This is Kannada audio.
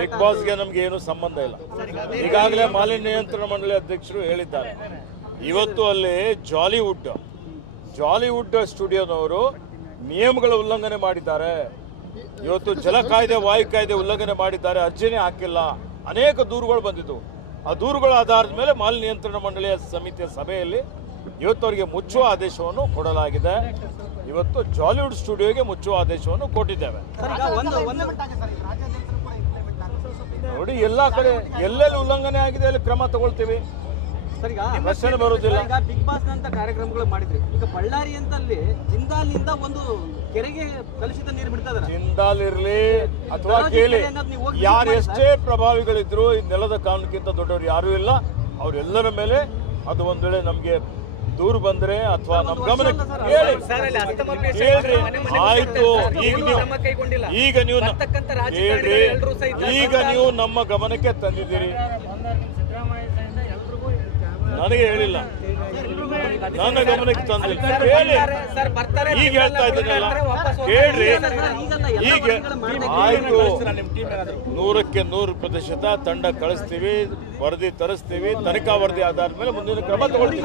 ಬಿಗ್ ಬಾಸ್ಗೆ ನಮ್ಗೆ ಏನು ಸಂಬಂಧ ಇಲ್ಲ. ಈಗಾಗಲೇ ಮಾಲಿನ್ಯ ನಿಯಂತ್ರಣ ಮಂಡಳಿ ಅಧ್ಯಕ್ಷರು ಹೇಳಿದ್ದಾರೆ. ಇವತ್ತು ಅಲ್ಲಿ ಜಾಲಿವುಡ್ ಜಾಲಿವುಡ್ ಸ್ಟುಡಿಯೋನವರು ನಿಯಮಗಳ ಉಲ್ಲಂಘನೆ ಮಾಡಿದ್ದಾರೆ. ಇವತ್ತು ಜಲ ಕಾಯ್ದೆ ವಾಯು ಕಾಯ್ದೆ ಉಲ್ಲಂಘನೆ ಮಾಡಿದ್ದಾರೆ. ಅರ್ಜಿನೇ ಹಾಕಿಲ್ಲ. ಅನೇಕ ದೂರುಗಳು ಬಂದಿದ್ದವು. ಆ ದೂರುಗಳ ಆಧಾರದ ಮೇಲೆ ಮಾಲಿನ್ಯ ನಿಯಂತ್ರಣ ಮಂಡಳಿಯ ಸಮಿತಿಯ ಸಭೆಯಲ್ಲಿ ಇವತ್ತು ಅವರಿಗೆ ಮುಚ್ಚುವ ಆದೇಶವನ್ನು ಕೊಡಲಾಗಿದೆ. ಇವತ್ತು ಜಾಲಿವುಡ್ ಸ್ಟುಡಿಯೋಗೆ ಮುಚ್ಚುವ ಆದೇಶವನ್ನು ಕೊಟ್ಟಿದ್ದೇವೆ. ನೋಡಿ ಎಲ್ಲ ಕಡೆ ಎಲ್ಲೆಲ್ಲಿ ಉಲ್ಲಂಘನೆ ಆಗಿದೆ ಅಲ್ಲಿ ಕ್ರಮ ತಗೊಳ್ತೀವಿ. ಪ್ರಶ್ನೆ ಬರುವುದಿಲ್ಲ. ಬಿಗ್ ಬಾಸ್ ಅಂತ ಕಾರ್ಯಕ್ರಮಗಳು ಮಾಡಿದ್ರಿ. ಈಗ ಬಳ್ಳಾರಿ ಅಂತ ಅಲ್ಲಿ ಜಿಂದಾಲ್ನಿಂದ ಒಂದು ಕೆರೆಗೆ ಕಲುಷಿತ ನೀರು ಬಿಡ್ತಾ ಜಿಂದಾಲ್ ಇರ್ಲಿ ಅಥವಾ ಕೇಳಿ. ಯಾರು ಎಷ್ಟೇ ಪ್ರಭಾವಿಗಳಿದ್ರು ಈ ನೆಲದ ಕಾನೂನಿಗಿಂತ ದೊಡ್ಡವರು ಯಾರು ಇಲ್ಲ. ಅವರೆಲ್ಲರ ಮೇಲೆ ಅದು ಒಂದ್ ವೇಳೆ ನಮ್ಗೆ ದೂರು ಬಂದ್ರೆ ಅಥವಾ ನಮ್ಮ ಗಮನಕ್ಕೆ ಹೇಳಿ. ಹೇಳ್ರಿ. ಆಯ್ತು ಈಗ ನೀವು ಈಗ ನೀವು ಹೇಳ್ರಿ. ಈಗ ನೀವು ನಮ್ಮ ಗಮನಕ್ಕೆ ತಂದಿದ್ದೀರಿ. ನನಗೆ ಹೇಳಿಲ್ಲ. ನನ್ನ ಗಮನಕ್ಕೆ ತಂದಿಲ್ಲ. ಹೇಳಿ. ಈಗ ಹೇಳ್ತಾ ಇದ್ದೀನಲ್ಲ? ಹೇಳ್ರಿ. ಈಗ ಆಯ್ತು. ನೂರಕ್ಕೆ ನೂರು ಪ್ರತಿಶತ ತಂಡ ಕಳಿಸ್ತೀವಿ ವರದಿ ತರಿಸ್ತೀವಿ ತನಿಖಾ ವರದಿ ಆದ ಮೇಲೆ ಮುಂದಿನ ಕ್ರಮ ತಗೊಳ್ತೀವಿ.